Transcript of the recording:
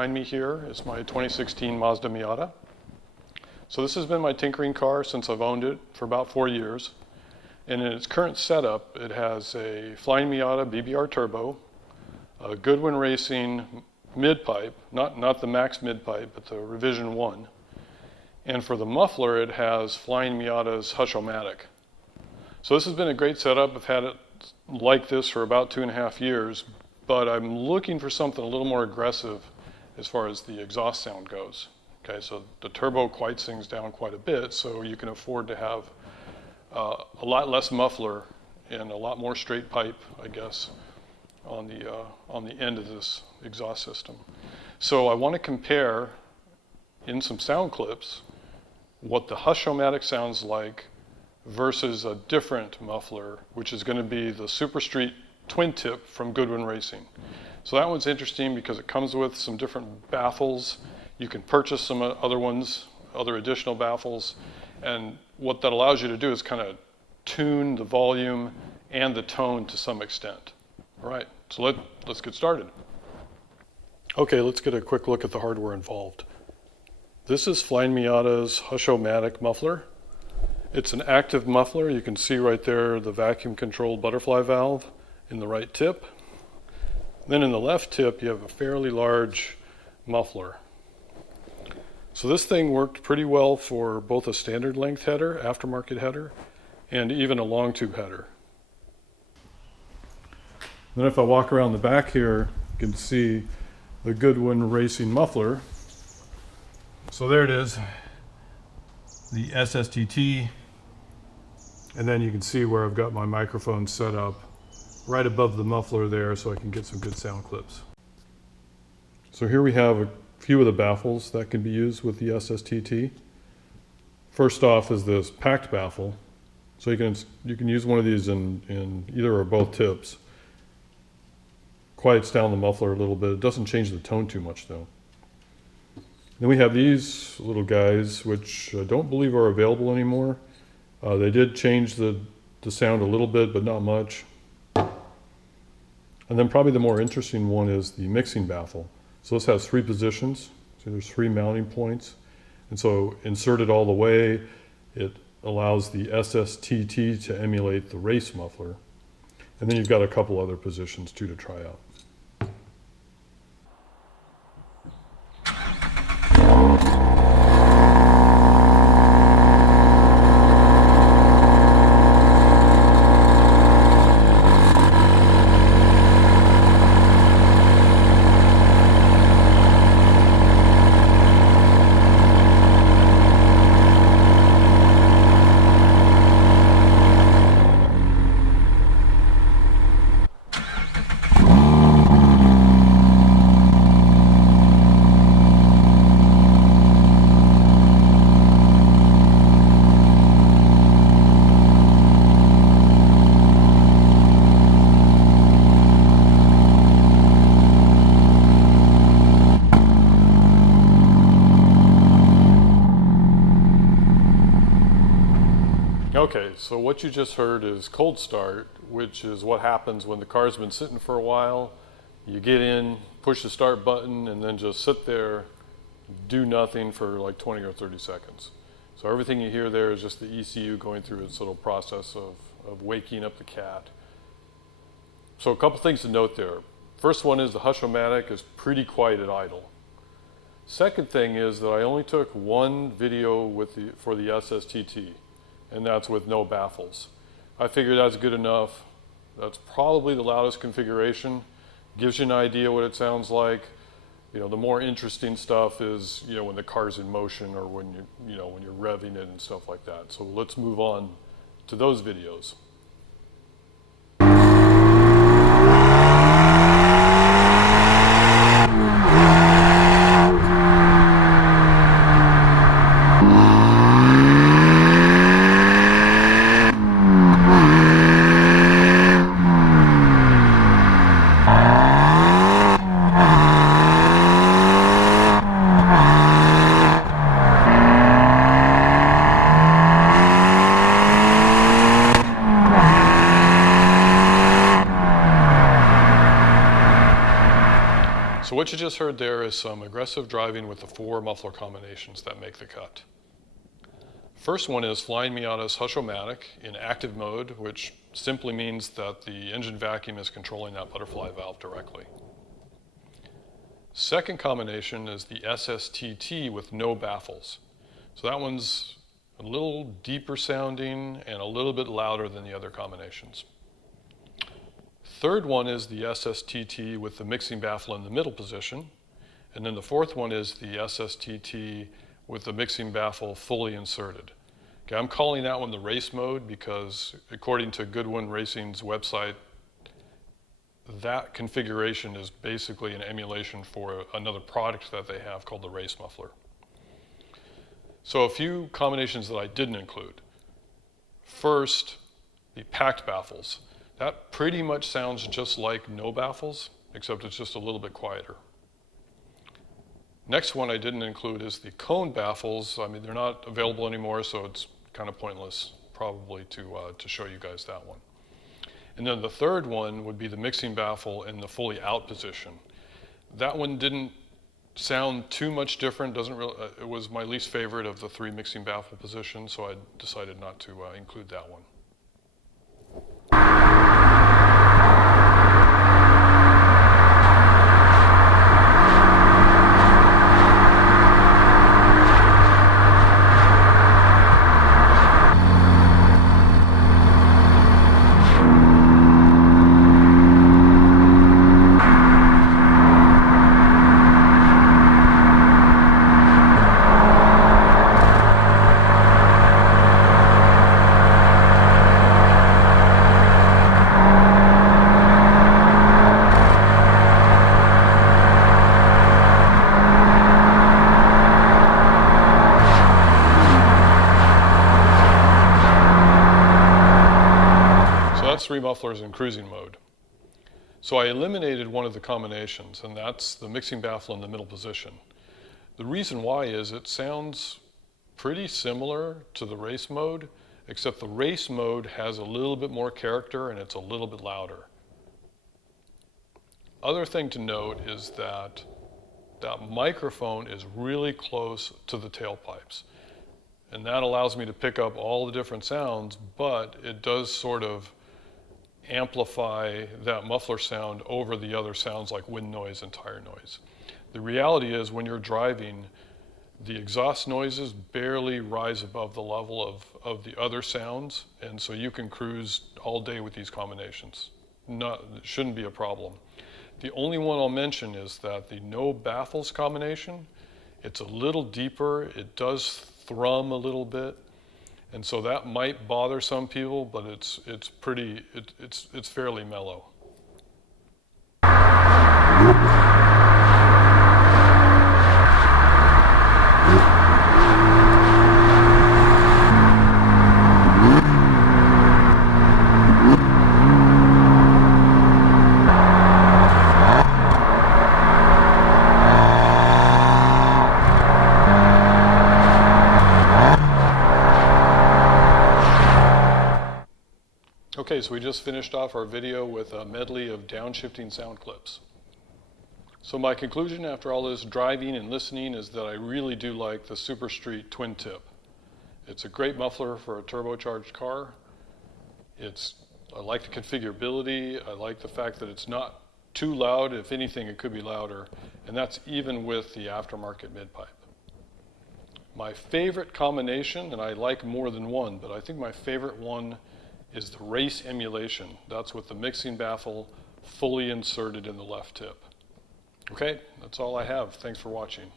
behind me here is my 2016 Mazda Miata. So this has been my tinkering car since I've owned it for about 4 years. And in its current setup, it has a Flyin Miata BBR turbo, a Goodwin Racing mid-pipe, not the max mid-pipe, but the revision 1. And for the muffler, it has Flyin Miata's Hush-O-Matic. So this has been a great setup. I've had it like this for about 2.5 years, but I'm looking for something a little more aggressive as far as the exhaust sound goes. Okay, so the turbo quite sings down quite a bit, so you can afford to have a lot less muffler and a lot more straight pipe, I guess, on the end of this exhaust system. So I want to compare in some sound clips what the Hush-O-Matic sounds like versus a different muffler, which is going to be the Super Street twin tip from Goodwin Racing. So that one's interesting because it comes with some different baffles. You can purchase some other ones, other additional baffles, and what that allows you to do is kind of tune the volume and the tone to some extent. All right, so let's get started. Okay, let's get a quick look at the hardware involved. This is Flyin Miata's Hush-O-Matic muffler. It's an active muffler. You can see right there the vacuum-controlled butterfly valve in the right tip. Then in the left tip, you have a fairly large muffler. So this thing worked pretty well for both a standard length header, aftermarket header, and even a long tube header. Then if I walk around the back here, you can see the Goodwin Racing muffler. So there it is, the SSTT, and then you can see where I've got my microphone set up right above the muffler there so I can get some good sound clips. So here we have a few of the baffles that can be used with the SSTT. First off is this packed baffle. So you can use one of these in either or both tips. Quiets down the muffler a little bit. It doesn't change the tone too much though. Then we have these little guys, which I don't believe are available anymore. They did change the sound a little bit, but not much. And then probably the more interesting one is the mixing baffle. So this has 3 positions. So there's 3 mounting points. And so inserted all the way, it allows the SSTT to emulate the race muffler. And then you've got a couple other positions too to try out. Okay, so what you just heard is cold start, which is what happens when the car's been sitting for a while. You get in, push the start button, and then just sit there, do nothing for like 20 or 30 seconds. So everything you hear there is just the ECU going through its little process of waking up the cat. So a couple things to note there. First one is the Hush-O-Matic is pretty quiet at idle. Second thing is that I only took one video for the SSTT. And that's with no baffles. I figured that's good enough. That's probably the loudest configuration. Gives you an idea what it sounds like. You know, the more interesting stuff is, you know, when the car's in motion or when when you're revving it and stuff like that. So let's move on to those videos. what you just heard there is some aggressive driving with the 4 muffler combinations that make the cut. First one is Flyin Miata's Hush-O-Matic in active mode, which simply means that the engine vacuum is controlling that butterfly valve directly. Second combination is the SSTT with no baffles. So that one's a little deeper sounding and a little bit louder than the other combinations. Third one is the SSTT with the mixing baffle in the middle position. And then the fourth one is the SSTT with the mixing baffle fully inserted. Okay, I'm calling that one the race mode because according to Goodwin Racing's website, that configuration is basically an emulation for another product that they have called the race muffler. So a few combinations that I didn't include. First, the packed baffles. That pretty much sounds just like no baffles, except it's just a little bit quieter. Next one I didn't include is the cone baffles. I mean, they're not available anymore, so it's kind of pointless probably to show you guys that one. And then the third one would be the mixing baffle in the fully out position. That one didn't sound too much different. It was my least favorite of the 3 mixing baffle positions, so I decided not to include that one. That's 3 mufflers in cruising mode. So I eliminated one of the combinations, and that's the mixing baffle in the middle position. The reason why is it sounds pretty similar to the race mode, except the race mode has a little bit more character and it's a little bit louder. Other thing to note is that that microphone is really close to the tailpipes. And that allows me to pick up all the different sounds, but it does sort of amplify that muffler sound over the other sounds like wind noise and tire noise. The reality is when you're driving, the exhaust noises barely rise above the level of the other sounds, and so you can cruise all day with these combinations. It shouldn't be a problem. The only one I'll mention is that the no baffles combination, it's a little deeper, it does thrum a little bit, and so that might bother some people, but it's fairly mellow. Okay, so we just finished off our video with a medley of downshifting sound clips. So my conclusion after all this driving and listening is that I really do like the Super Street twin tip. It's a great muffler for a turbocharged car. I like the configurability. I like the fact that it's not too loud. If anything, it could be louder. And that's even with the aftermarket mid-pipe. My favorite combination, and I like more than one, but I think my favorite one is the race emulation. That's with the mixing baffle fully inserted in the left tip. Okay, that's all I have. Thanks for watching.